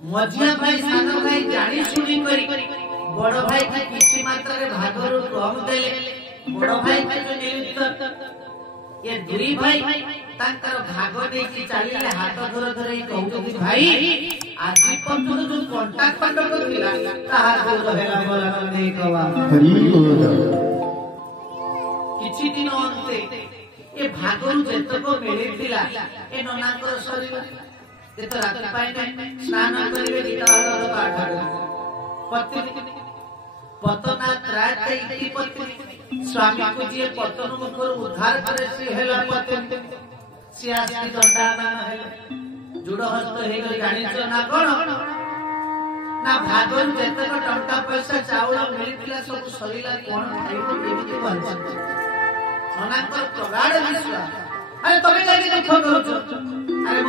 मझिया भाई सान भाई जानी शुणी करी बड़ भाई की किसी मात्रा रे भागर कम देले बड़ भाई के जो निमित्त ये दुई भाई तांकर भाग दे की चालीले हाथ धर धर कहउती भाई आज पर्यंत जो कांटेक्ट पंड करथिला ताहा दूर हेला बोला नहीं कवा हरि बोल किछि दिन अंते ए भागरु जेतको मिलिथिला ए ननाकर शरीर ते तो रात पाए स्नान करिवे गीतार पाठ पतनाथ रात इति पत्नी स्वामी को जे पतन मुखर उद्धार करे से हेला पत्नी से आसी दंडामान हेले जुड़ हस्त हे गई जानिछ ना कोन ना भागन जेतक टंका पैसा चाउल मिलिथिला सब सरीला कोन खाइबो केमिति बंचन अनाकर प्रगाढ़ विश्वास अरे तमे लागि दुख करूछ अरे